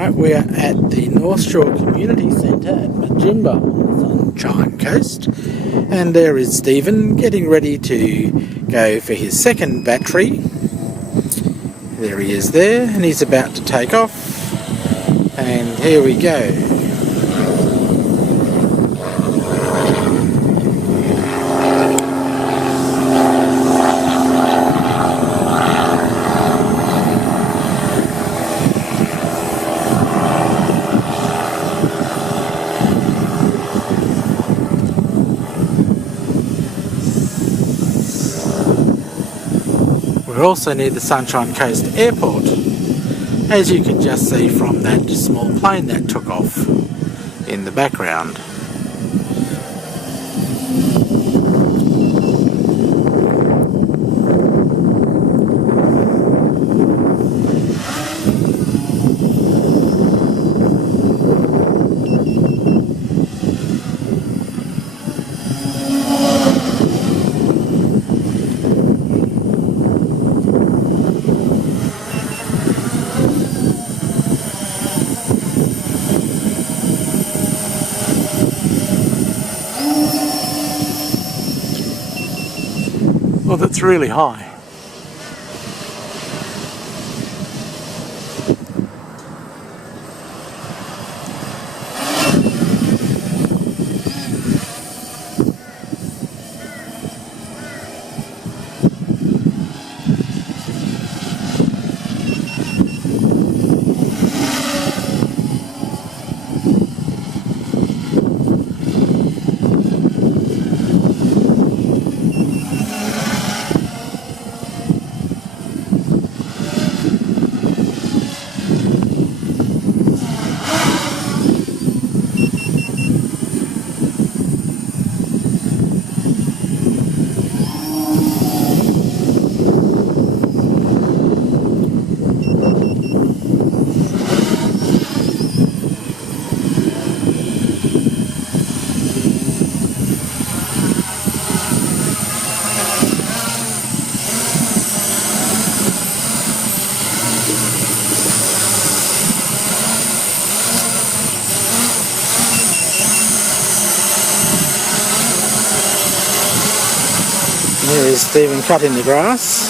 Right, we're at the North Shore Community Centre at Majimba on the Sunshine Coast, and there is Stephen getting ready to go for his second battery. There he is there, and he's about to take off, and here we go. We're also near the Sunshine Coast Airport, as you can just see from that small plane that took off in the background. Well, that's really high. There is Stephen cutting the grass.